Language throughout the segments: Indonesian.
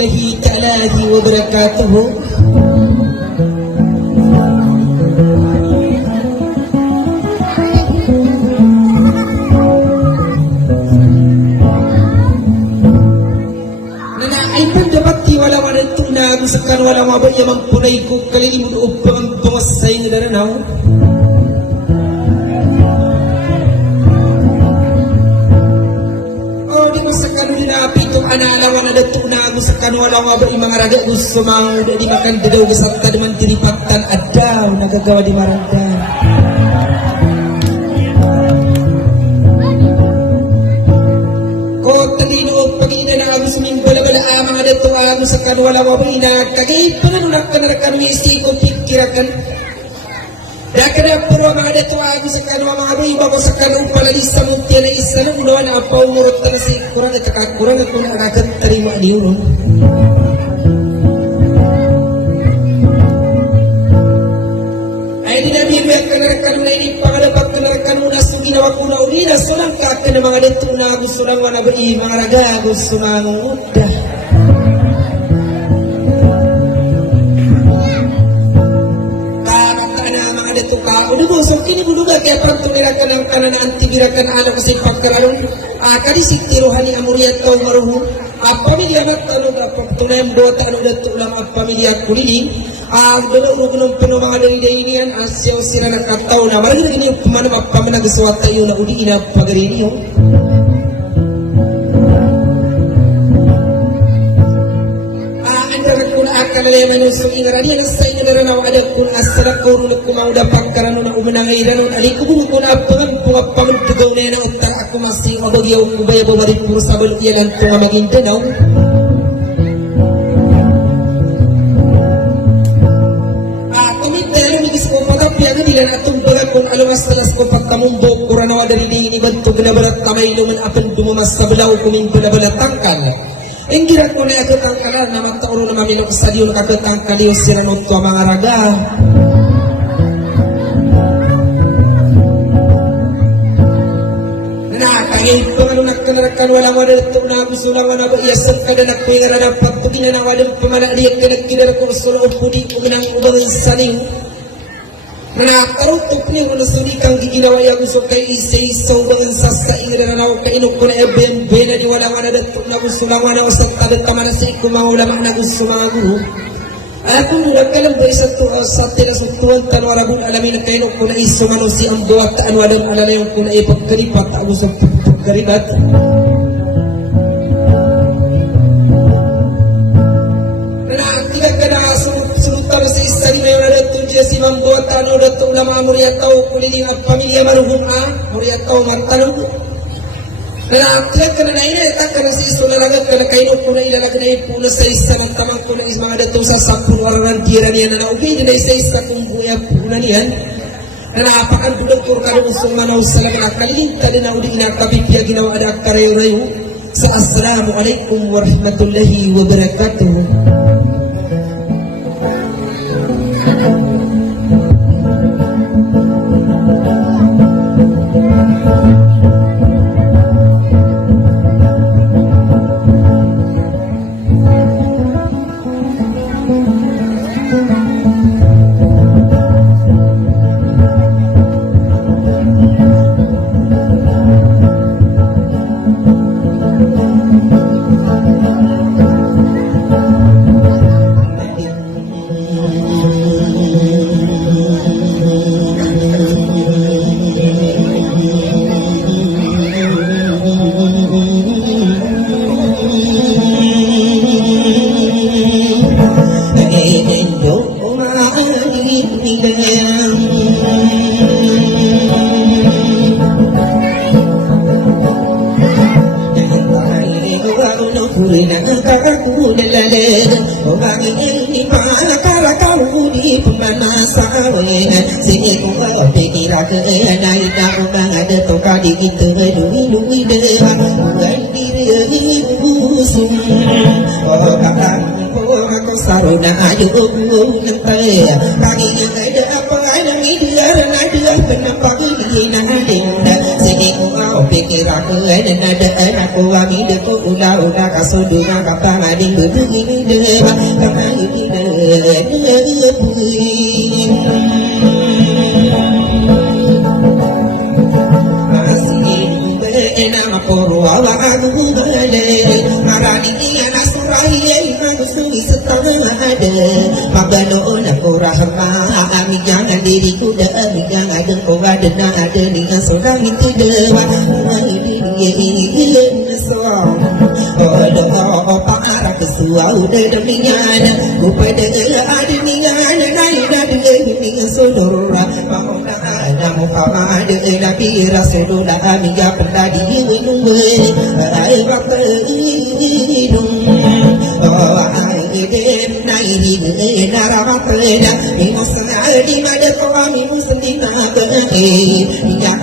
warahmatullahi ta'ala wabarakatuh. Ay pun dapat tiwala man ito na gusakan wala mabay yamang punay ko kalilimod upang tumasay nga daranaw. O di mo sa kanuli na pitong analawan na dato na gusakan wala mabay mga raga gusto mang di makan dadaw gasata di man tiripatan adaw nagagawa di maranda. Mga dato ang sa kanwala wabina kagay pananunak ka na kanwisi kung pikirakan daka na puro mga dato ang sa kanwa mga iba ko sa kanong palalisa muntia na isa na unawan na apaw ngurot na si kurang at kakakurang at kung nakakan tarima niyo no? Ay dinabibiyag ka na kanunay ni pangalapak ka na kanuna so ginawa ko na ulina so lang kaka na mga dato na gusto lang wanabai mga raga gusto mangunguda. So kini buluga kaya pagtungirakan ng kanan na antibirakan ano kasi pagkaralong kadisik tiruhan ni amuriat tau maruhu pamilya na tanong pagtunayang dota ano dato lang ang pamilya kuliling dalaw ng puno mga daliday niyan asyaw sila ng kataw na marami na ganyan pumanam pamanagasuat tayo na uli ina pagarini yun kanalaman yung sung inarani na sa inyo na ada kung asara ko rin kumau dapat karano na umanangay na nun aliko kung apangan kung pamagtugaw na yan ang utar ako masing abagyaw kubaya bumari puro sabal iyan ang tunga maging danaw kamit na yan umigis ko patapiagan nila na atong baga kung alumas talas ko pagkamumbok kuranawa dari iniban to ginabalat tamay luman apan dumamas sa balaw kuming ginabalat tangkal. Inggiran ko na agad na magtauro na mamilok sa diyo nakagad kaliyo sila no to mga raga. Nakakagay pa nga nung nakanarakan walang wala ito na gusto lang na iyasan ka na nakpingara na pagpugina na walang pamalaliyak ka nagkinara ko solo o pudi ko ginang ubang saling. Nakarutok niyo na suli kang giginawa ya gusto kay isa-isa ubangan sa ira na ako kainok ko na ebembe na di wala nga na dato na gusto lang na usap tadat ka man sa ikumangulamak na gusto mga guru kung nagkalang ba isa to sa tinasutuan tanwara kung alamin na kainok ko na iso man si ang buwat taan walang alalayon ko na ipagkaripat ako sa pagkaripat nakakilag ka na sumutan sa isa rin na yun na dato si mambuat ano dato na mga muriataw kuliling at pamilya maruhong muriataw martanong nakakilag ka na na inetak ka na si iso naragat ka na kainok ko na ilalag na ipuna sa isa ng tamang ko na is mga dato sa sapun wararan tira niya na naubin na isa isa kung buya puna niyan na naapakan tulog ko ka nung sumanaw sa laga nakalilinta din na uli inakabipya ginawa na karayo-rayo sa Assalamualaikum warahmatullahi wabarakatuh. sodunga kapang ading berdiri dewa kapang ini nama poro awa agung bale marani ana surahi manusungi setengah ada mabano na korahma ami jangan diriku dah ami jangan ada kau ada dengan seorang itu dewa ini seorang oh para kesuau demikian kepada ada dengan naida dengan saudara mau namu kama ada nabi rasulullah ami ya pendadi nunggu ai waktu hidung oh ai dem nairi narawatnya minusnya di mana kami muslim naga minyak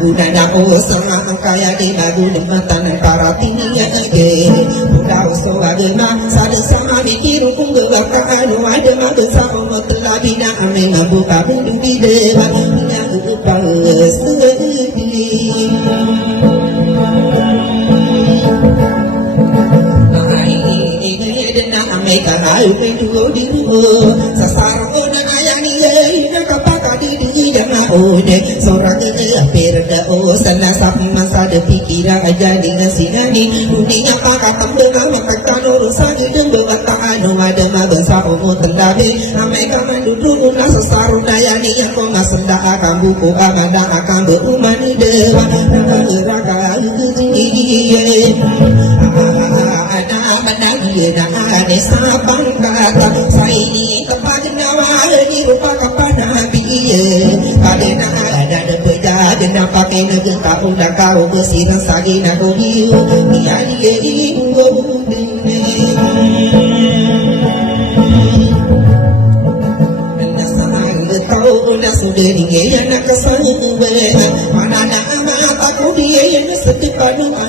guna naku sangat kaya di lagu matan para tingginya ke udah usul agama sada sama mikir hukum gebakan ada maga sama telah bina ame membuka pintu di dewa minyak lepas mereka ayu pintu di rumah sasar dan ayah ni kapaka di dengan ode seorang perda sana sama sada pikiran aja dengan sinani dunia pakatan dengan makakan urusan dan berkata ada mabasa umur tendabe mereka menduduk ulah sasar daya ni yang kau ngasenda akan buku amanda akan beruman dewa neraka ada sabang kata saya ini kepada nawar di rupa kepada nabi pada ada beda dengan pakai negeri kau dah kau bersihkan sagi nak hiu dia hiu sudah dia nak kesana mana nama aku dia yang setiap Allah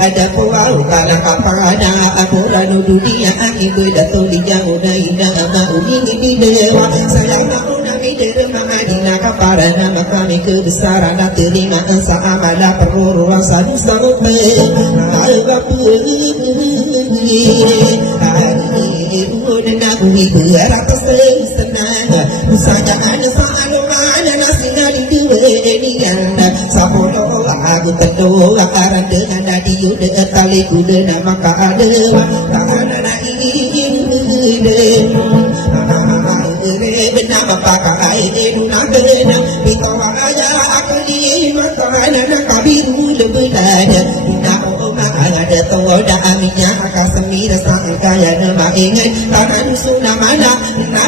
ada pulau kana kapada aku ranu dunia aku datang di jauh dari nama ini di dewa saya mau nabi dari Madinah kapada nama kami kebesaran dan terima saamalah perluruan satu sampai dan aku berata senang usahanya ada ada nasinya di dunia sapolo aku terdoa aran dengan nadi udah tali kuda nama kadewa tanah ini benama pakai eduna bena bitawa aja aku di makanan kabiru lebedanya ada toda aminya akan semira sang kaya nama ingat tangan sudah mana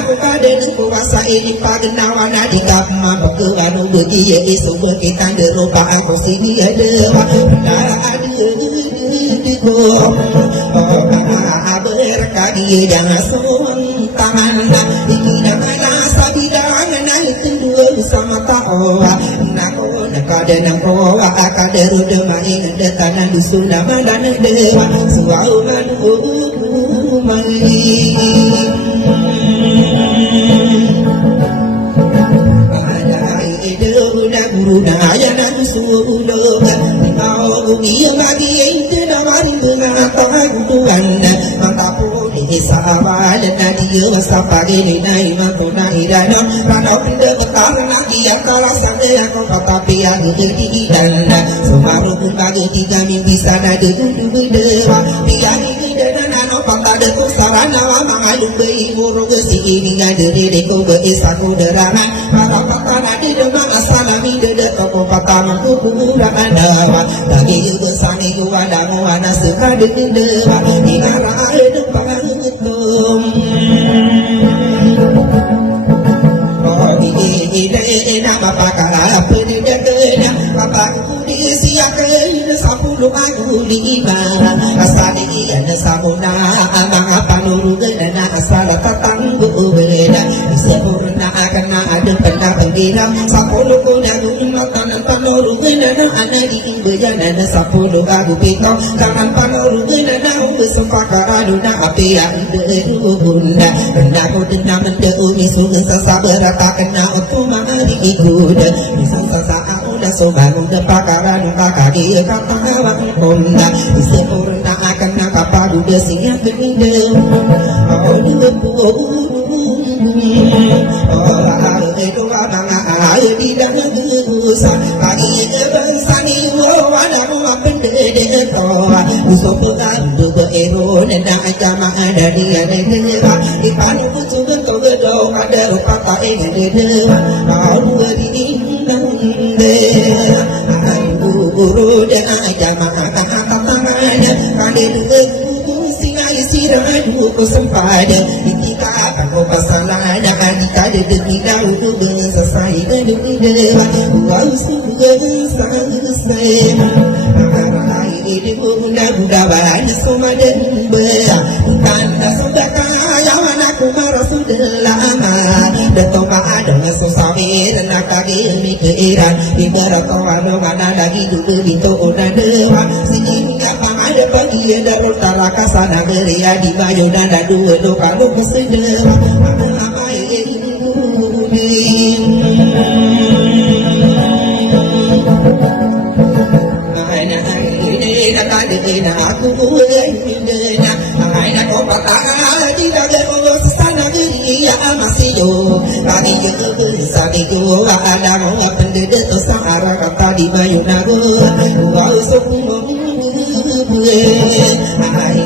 aku pada kuasa ini pagnawana di kapma bakawanu begi isu kita derupa aku sini ada berkadi jangan tangan tidak ada sabidangan itu dua bersama tawa kada nang roa kada ruda main ada tanah dusun nama dan dewa suau manu mali ada ide udah guru daya dan suulo mau bumi lagi ente namari dengan taguan matapu di sawah dan dia wasapa ini nai makona irana rana pindah betara lagi yang kalah sampai aku tapi yang jadi dan sumaru pun bagi tiga mimpi sana debu dewa dia ini dan nano pangkat deku sarana lama ngalung bayi burung si ini ada deku berisaku derana para pakana di demang asalami dedek kau patama kukuran dawa lagi besani gua dangu anak suka dewa di arah depan nama pakala penida kena papaku di siak kena sapuluh aku di ibarat asali ada sabuna abang apa nuru kena asal tatanggu beda sempurna akan ada pernah pengira sapuluh kuda guna tangan panuru kena anak di ibayan ada sapuluh aku pikau tangan panuru kena bersempaka aduna api yang derubunda kena ku dendam mendeu misu sasabar tak kena untuk mari ikuda misu sasa aku dah sobanung depakaran kakagi katawa konda isepurna akan nakapadu desinya benide oh debu oh itu manga ayo di dalam usa pagi bersani wo ada mau pendede to usopo kandu ero nenda jama ada dia dewa ipanu kucung to do ada kata ede au di de guru de jama kata tangannya kade singai siradu ko sempada itika ko pasala da adika de tidak selesai de wa usuga selesai ini buda banyak somaden bea tanda sodaka yang aku marah sudah lama datang ada sesawi dan kaki mikiran ibarat orang mana lagi dulu di tona dewa sini apa ada pagi ada rota kasana geria di bayu dan dua do kalau kesedewa apa ini na aku na ay na ko pataka di daga ko sa nagriya masiyo kani yo sabi ko ada mo pendede to sa ara kata di bayu na go wa so mo ay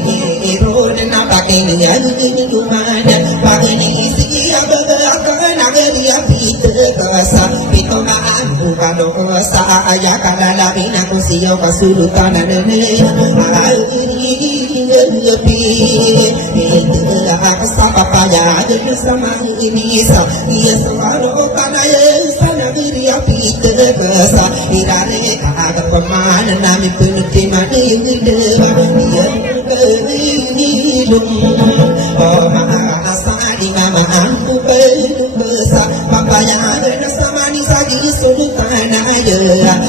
ro na pakin ya ni lumana pakin isi abaga ka nagriya pite kasa pito na kano sa aya kana labi na ko siyo kasulutan na nene ay pi ako sa papaya de sama ini sa iya sawaro kana sa na biri apite sa irare ka aga pamana na mi punuti mani de iya oh ma asa di mama aku sa papaya de sama ni sagi sulutan aja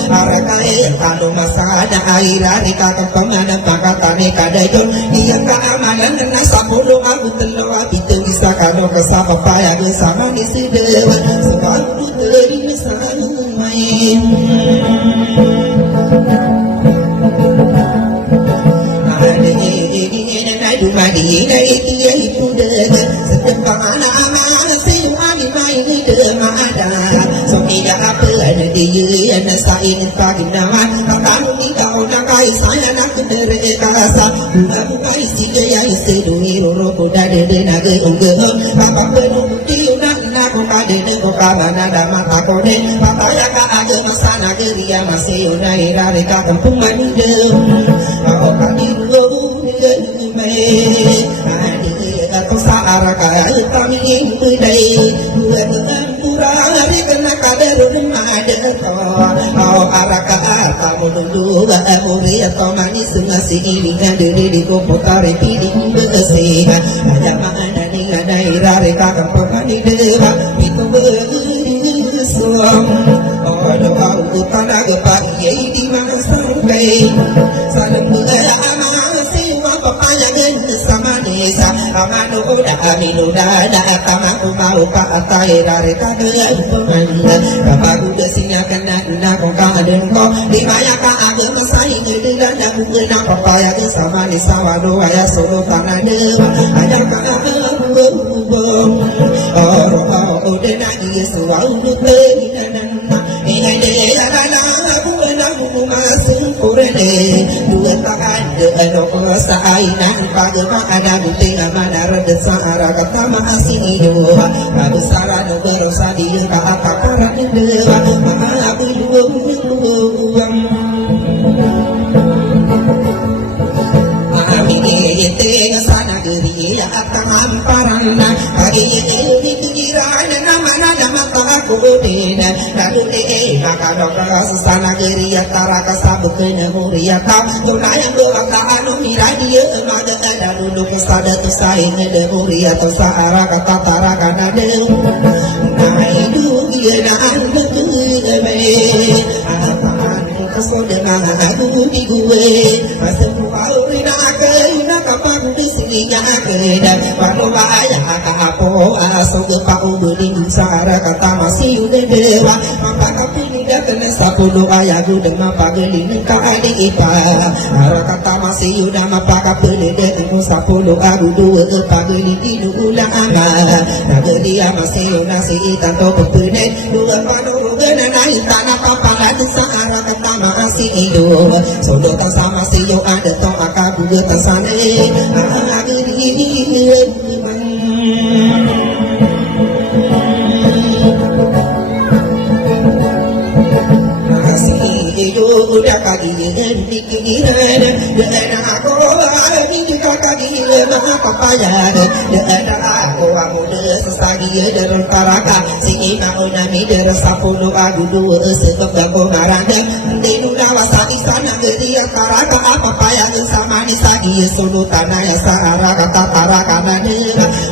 arakai kalau masada airare ka pamana pakatane kadayon iya ka amalan na sapolo aku telo abite bisa kalau kesapa paya bersama di sidewa sebab puteri misalnya main Madi na itiya ipuda sedang mana mana siu ani main de ada so iya apa ada dia na sain pagi nama kamu ni kau nak kai saya nak dere kasa aku kai si ya isi dui ro poda de na ge ungge apa penu tiu nak nak ko kade de ko kana da mata ko de apa ya ka aga masana ge dia masih una ira re ka kampung mani de oh kadi lo aku saara kaya kami ini day buat pura hari kena kader ada kau araka kamu dulu gak boleh atau manis masih ini diri di komputer pilih bersih ada mana nih ada irare kakak pemani dewa itu bersuam oh doa tanah kepagi di mana sampai saling berama papaya sama desa amano da amino da kama mau ka atai rare ka baru desinya kena na ko ka den ko di maya ka agama sai de da na papaya sama desa wado aya solo kana de ada ka oh de na di suau de na ini de na aku na ku masih kurene dua tangan de sa ainan pagama ada buti amana rada sahara kata masih hidup besara no berosa dia ka apa para dewa aku Ite sana geri ya tangan parana pagi ini pikiran nama mata aku dena lalu maka dokter sana geri ya taraka sabuknya muria tak tunai doa anu mira dia ada dulu kesada tu sain de muria tu sahara kata taraka nade nai du dia nan betul Kasodana aku di gue masih mau rina kena kapan di sini kena baru bayar apa asal kepau beri sara kata masih udah dewa maka kamu tidak kena sapuluh ayagu dema pageli nengka adi ipa Arakata masih yuda mapaka pelede tengku sapuluh agu dua pageli dinu ulang anga Nagelia masih yuda si itanto pepene dua panuru genana intana papala desa arakata masih hidup Sodo tak sama si yu ada tong akagu getasane Ageli udah kagian pikiran dan aku ini juga kagian apa payah dan aku muda sesagi dalam taraka si mau nami dari sapuluh agu dua sebab aku maranda di dunia wasati sana geria taraka apa payah sama ni sagi sulu tanah ya sahara kata taraka nade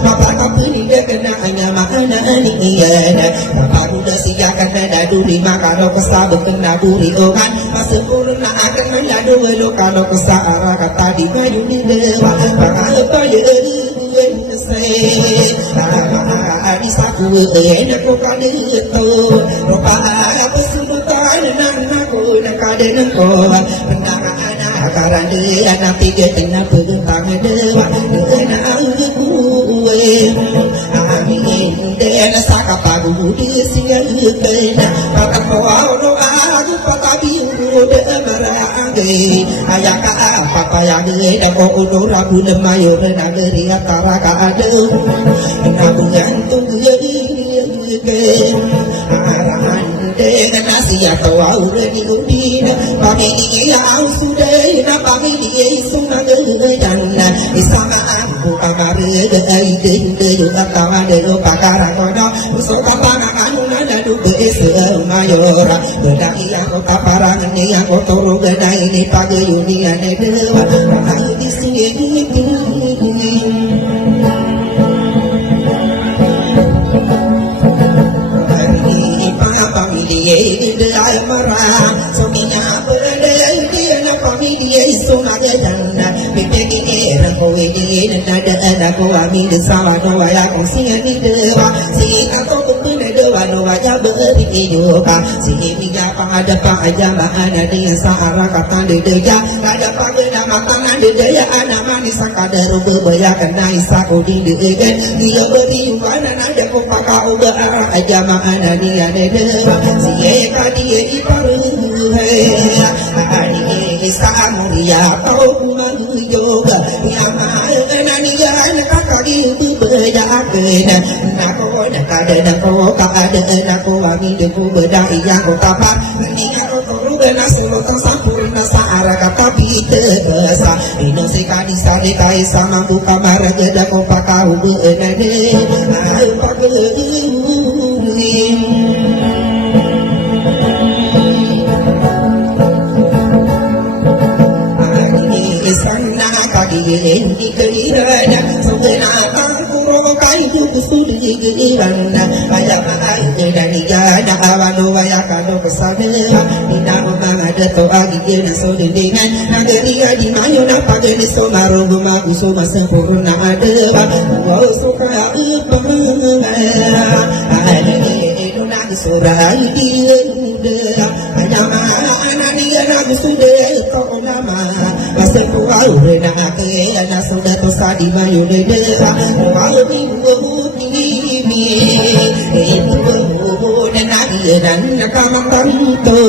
apa kapuni dia kena hanya makna ni ya apa udah siakan dadu lima kalau kesabut kena duri okan sempurna akan menjadi welo kalau kesara kata di kayu di dewa bakal bayar saya di saku enak kau kade itu rupa apa sebutan aku nak kade nengko pendangan anak karan dia nanti dia tengah bergentang dewa dengan aku amin dia saka pagu di sini kena kata kau aku patabi udah merangge ayaka apa yang dia kau udah ragu lemayo negeri antara kado nabungan tunggu arahan dengan nasi atau aure di udina pagi dia sudah na pagi dia sunah dan isama aku kamar ide juga tawa de pakara kono so kapangan nada du mayora bedaki aku kaparang ni aku turu gedai ini pagi dunia ne dewa di sini dia dia marah sominya berdaya dia na pamilya isuna jana bibeki era kowe dia nada ko ami de sawa no ya ko singa ni dewa si aku kupune dewa no ya beri juga si dia pada aja mana dia sahara kata dia ada pada nama tangan dia anak manis sakadaru berbaya kena isaku di dia beri mana ada ko pakau aja mana dia dewa Eka dia ibaru Ani samuria tau kumalu yoga Yang dia kakak itu berjaga Nako nakada nako kakada nako Wami deku bedai yang kau kapar Ini aku turu benas Selotong sampurna saara kata pita besa Ino sekali sari kai sama buka marah Jeda kau pakau benade Pakai sana kagian di kerana sungena kangkuro kayu kusudi kerana ayam ayam dan ikan awan waya kado kesana ina mengada to agian sodingan nagari di mayu napa geni somaru gumagu soma sempurna ada wow suka apa ani nuna surah dia ayam anani nagu sudah to nama Sepu aure na ake na sudah to sadi mayu de mau minggu ini na dia dan kamang tanto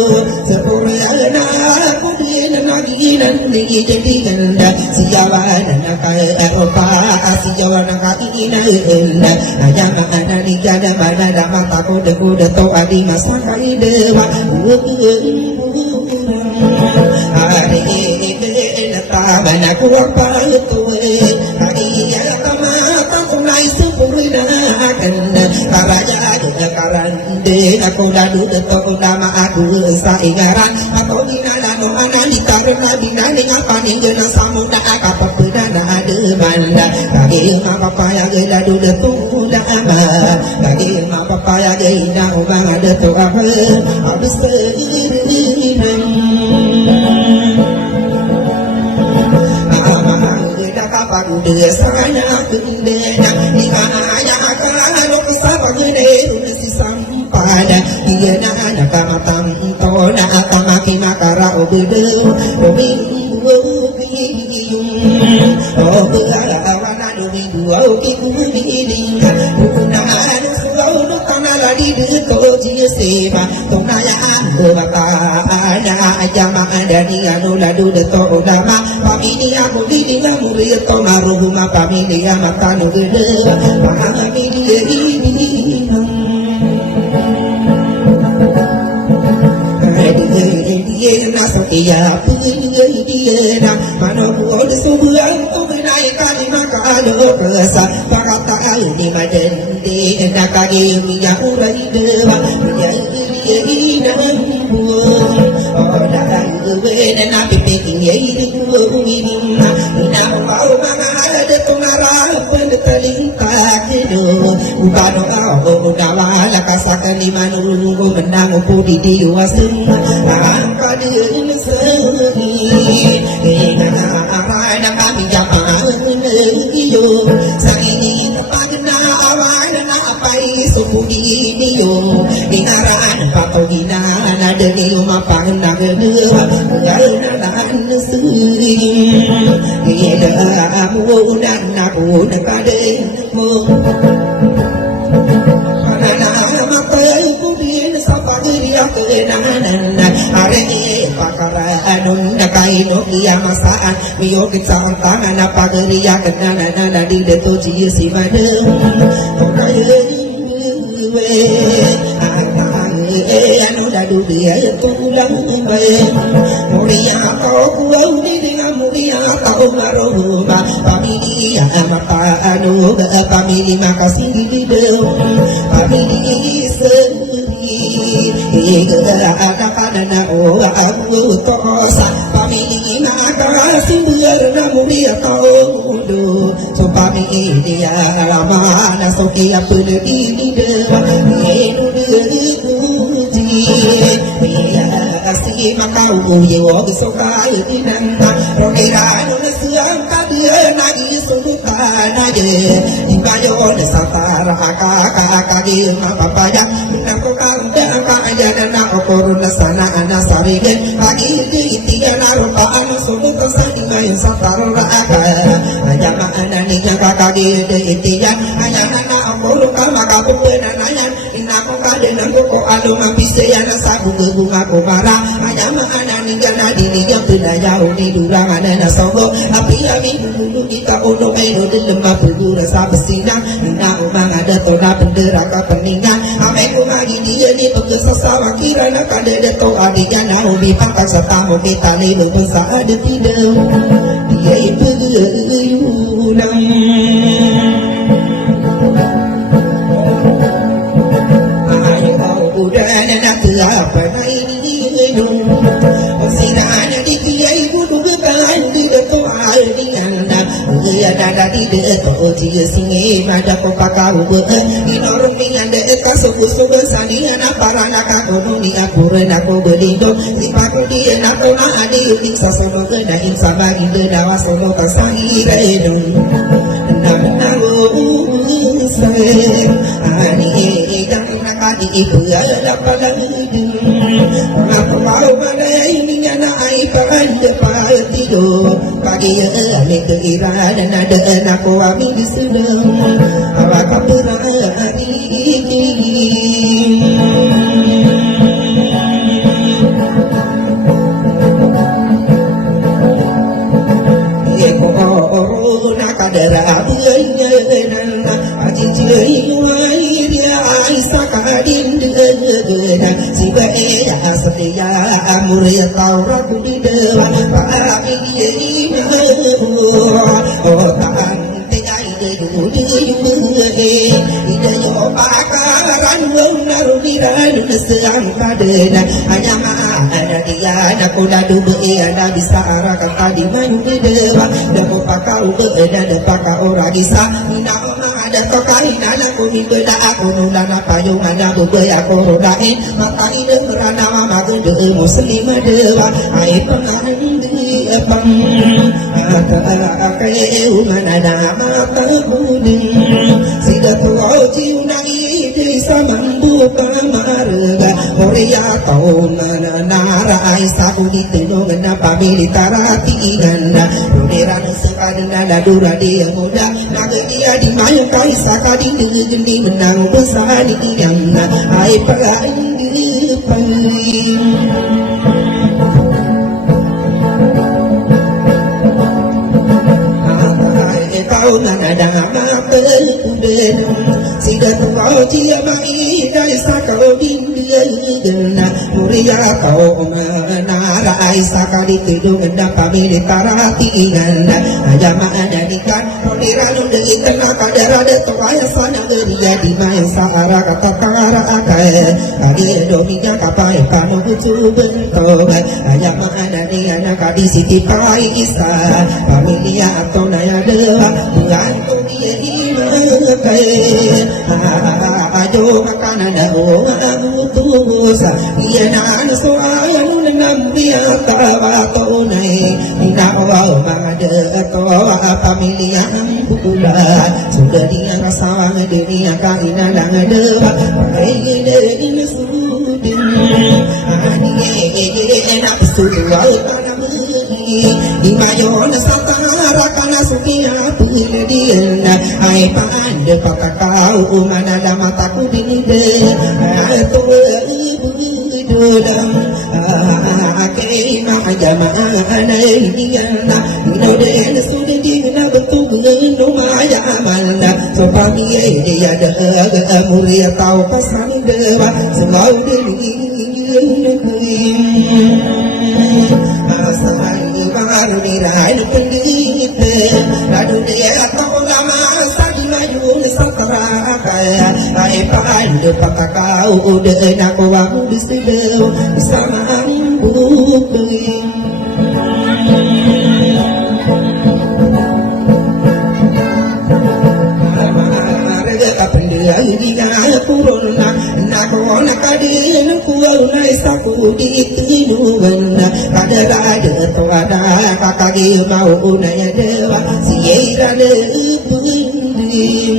sepu na aku dia na dia ni jadi ganda siapa na kai apa siapa na kai na ayam ana ni kada mana da mata ko de to adi masa kai dewa Bana kuapa itu Kaya kamata kumai sempurna Kena karaja juga karande Aku dadu detok nama aku saingaran Aku dinalano anani karena binani Apa ninggena samuda Akapa pedana ada banda Kaya mapapaya gila du detok nama Kaya mapapaya gila ubang ada tu apa Habis terinan Dia sana bendena di ayah kalau kesapa gede si sampada dia nak kamatan bedo domingo biyung oh berana domingo biyung una anu suau no kanala di ko ji seba tonayaan ko bata ana jama dani anu ladu de to udama pamini amu di ngamuri to maruhuma pamini amatanu gede pamini ini dia na sakia punya dia na mana buat sebulan tu naik kali maka ada rasa pakata ini maden di nak kaki minyak urai dewa punya dia na buat oh dah gue na pipi ini ini na mau mana ada tunara pendeling tak itu bukan oh wala kasakan di mana nunggu menang pudi di wasen angka dia seni kena arah nak kami japan iyo sakini pagna awal na apai supudi niyo dinaran patogina na deni mapang na gedua dan sui ida amu dan aku dekade mu Areni pakara anun nakai no dia masaan miyokit sa tangan na pagriya kanana na di deto ji si madem okay we anu dadu dia tulang be muria ko kuau di dengan muria tau maroma pamili mata anu pamili makasih di dem pamili ada pada oh aku tosa pamili maka simbur na muria tau do so pamili dia lama na sokia pele di dem asih makau yo sokai tinanda rongera no siang kadia nagi sudukana je dibayo de satara aka di mapapaya nako kanda kaya na okoruna sana ana sarige agi di tiga narupa ana suduka sani main satara aka ayama ana ni kaka di tiga ayana na okoro kama kapena nayan inako kade nako alo ngapise yana sabu bunga komara ayama ana ninggana dini yang berdaya uni durang ana na sogo api dulu kita ono eno di lembah berdura sabesina na umang ada toda bendera ka peningan ameku magi dia ni pegesa sawa kira na kade deto adinya na ubi pangkat setamu kita lelu besar ada tidak dia itu yunang nak apa ini nung sinanya di dia ibu dugaan di deto di anda dia ada di deto dia singe ada kopakau di norong dengan deto suku sani anak para nak aku ni aku renako belindo di paku dia nak ona adi di sasono kena insya bagi dedawa sono kasani redong nango say ani dan nakadi ibu ada pada aku mau pada ini na ai pada tidur pagi ane keira dan ada aku ami di sedang apa berani nakadera buaya ajijai dia sakadin dengan si baya setia muria taurat di dewa para ini oh tan tegai de ide yo bakaran narudiran seang kadena hanya ada dia nak dadu ada bisa arakan tadi main di dewa dako pakau ada pakau ragisa ada tokai nana kumi beda aku nulana payung ada bebaya korodain maka ide merana mama gede muslim dewa ai pengahan di epang akai umana nama kuding sida tuau jiunai di samambu pamarga Moria tau nara aisa kudi tenong na pamili taratigan Rodera sekadina dadura dia muda Nagadia di mayang kaisa kadin geni menang besar yang ai pagi paling kau nada apa puden sida kau dia mai dari sakau dindiana muria kau nara aisa kali tidung na pamili taratigan aja mana dikan diranu de itna kadara de toaya sana geria di mai saara kata kara akae kali dominya kapai panu kucu bentong aja mana dia na kadi siti pai isa pamilia atau naya dewa ganto dia imakai ajo makana da o abutusa ia na so ayanu nam dia tawa to nai ina o mangade to pamilia pula sudah dia rasa dunia kaina lang dewa ai de in sudin ani enak sudah di mayon satara kana sukia pulediana ai pande pakakau mana da mataku dinde to budodam akei ma jamaana iniana no de sudin na betul no maya amalna so pagi dia ada muria tau pasan dewa semau diri baru diraih pendit, lalu dia tahu lama sadi maju nusantara kaya, ay pandu pakakau udah nak wangu disibel sama bukti. Dia kuruna nakona kadin kuuna isaku ditinungan kadada to ada kakagi mau unaya dewa siera de pundi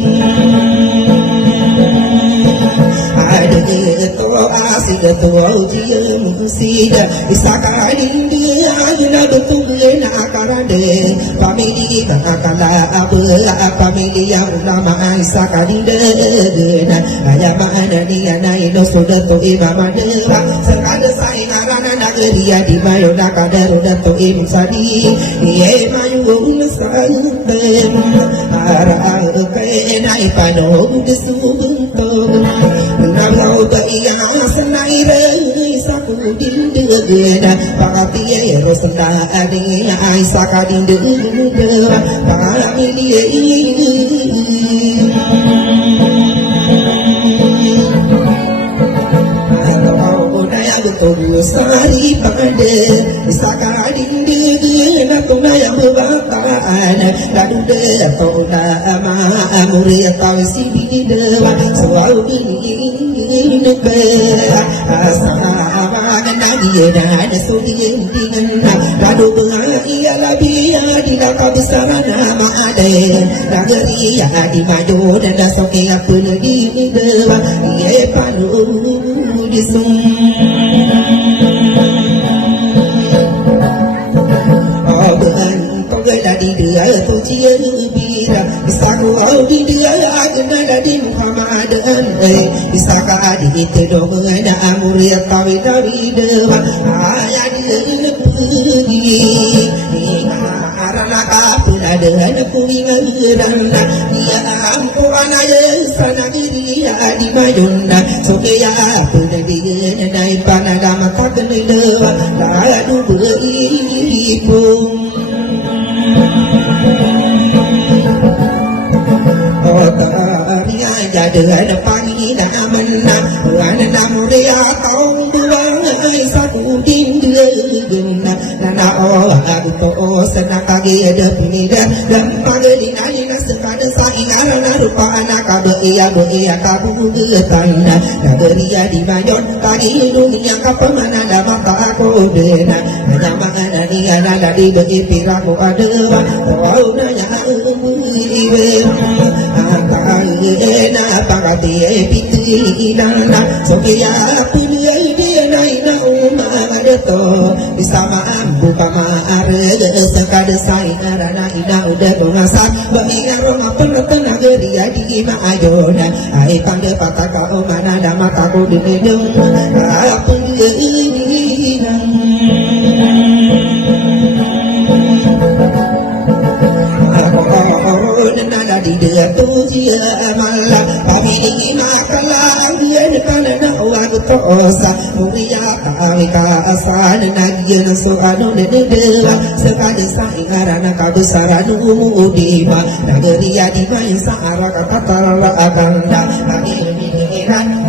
ada to asig to dia musida isakadin dia na betul na akarade pamili kakala abu pamili yang ulama isakadin na aya mana dia nai no sudah to imama dewa sekada sai arana nagaria di mayo nakadaru dan to imsadi ye mayu nasandem ara ke nai pano desunto nabau ta iya senaire isaku dindegena pakati ye rosna ani isakadin dewa pamili Todu sari pande sakadin de na tuna yang berbataan lalu de toda ama amuri atau si de selalu ini ke asama dia dan sudi dengan lalu ia lebih di dalam besaran nama ada negeri yang di maju dan sokia pun di dewa ia panu di dari dia tu cia bira bisa ku di dia agna dari Muhammad bisa ka di itu dong ada amuria tawi dari dewa ayat dia pergi arana kapun ada aku ingat dia ampuan aja sana diri di mayona sokeya pun dia naik panagama tak dewa lalu beripung Otaria jadi ada pagi dah mana, mana namuria kau buang satu dinda guna, nana aku to senang kaki ada pindah dan pagi nani nasekada saingan narupa anak beia kabu getana, nageria di mayon pagi dunia kapemana dah mata aku dena, hanya mana dia nada di begi piraku ada, kau nanya ibu. Na pangati pitri nana sokia punya to bisa mampu pamare sekade sai arana ina udah dongasak baingan roma penetena geria di ima ayona ai pande pataka o mana dama taku di medung apa ini nada di dia tu dia malah kami ini makalah dia depan nak waktu tosa mulia kami kasan nadia nasu anu nedela sekali saingarana kabesaran umudima nageria di main saara kata tara abanda kami ini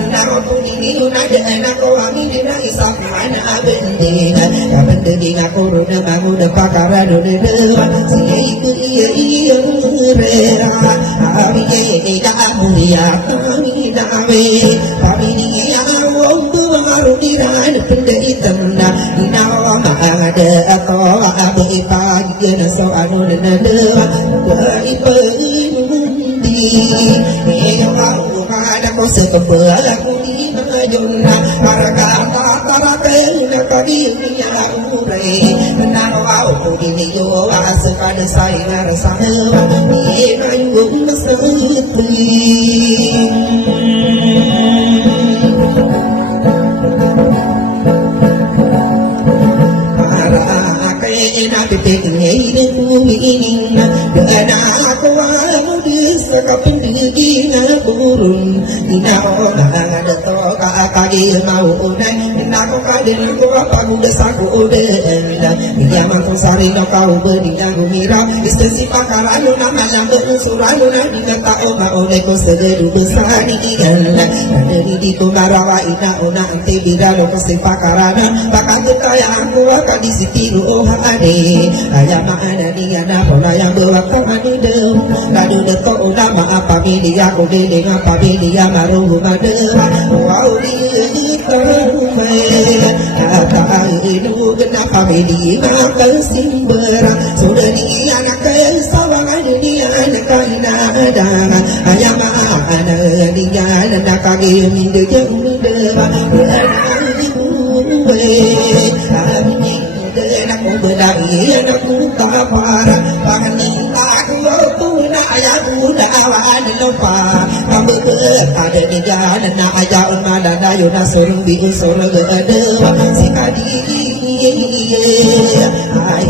nama pun ini nada enak kami dina isap mana abendina abendina korona bangun pakara nedela si iku iya rera abiye mulia kami dawe kami ni awam baru diran penderitaan inawa ada atau abai pagi naso anu nade wai pendi ada kose kebal aku di majuna para kata para kena kadi dunia urai nawa aku di yo asakade sai ngarasa ni mayu masutri ina pitik ngene bumi na dana aku amu desa kapendigi na burun ina ona ada to kage mau una ina ko kade ko apa desa ko de ina dia mampu sari no kau berdina gumira istesi pakarano na malam surano na dina ta oma ole ko sederu besari ina dari di kumarawa ina ona ante biralo ko se pakarana pakantu kaya aku akadi sitiru oh ade ayah mana dia na pola yang bawa kemana deh lalu detok ulama apa media aku dengan apa media maru made wow dia kerumai kata itu kenapa media kesimberan sudah dia anak kaya sawangan dunia anak kaya ada ayah mana dia anak kaya minde yang minde aku berdari aku kapara panganin aku tu na ayaku dawan lupa kamu ada di jalan na ajaun madana yuna suruh bi suruh ada sikadi ai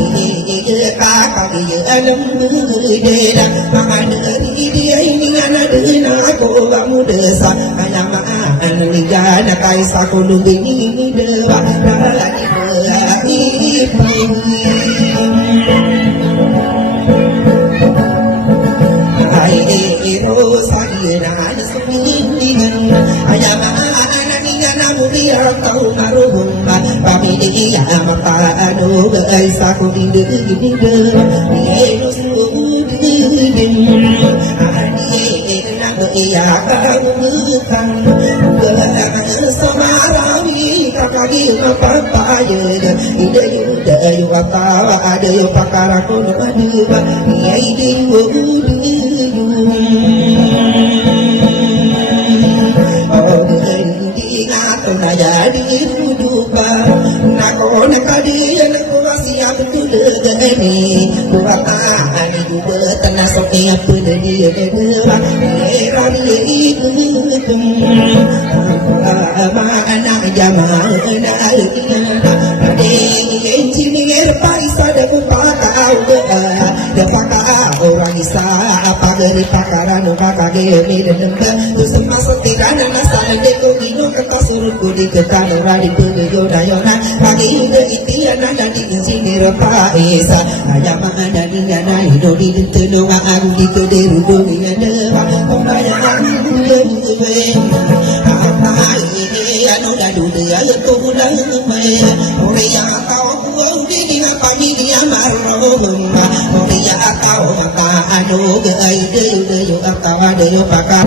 kakak dia alam deda panganin dia ini anak dena aku kamu desa ayam anu ligana kaisa kudu ini dewa lagi ada yang pakar aku ada ya ide oh di ngato na jadi rujuba nako nakadi nako siap tu degani buata ani juga tenasok ya pada dia dewa era itu mana jamaah orang isa apa dari pakaran maka gini dan terus masuk tirana nasalan deko gino kata suruh kudi ketan orang di pegeyo dayona pagi udah itian ada di sini repa isa ayam ada di nana hidup di tenung aku di kederu dunia dewa pembayaran dewe apa ini anu dadu dia itu udah orang yang tahu aku di apa dia marahum dia tahu maka anu gay de yo akawa de yo pakar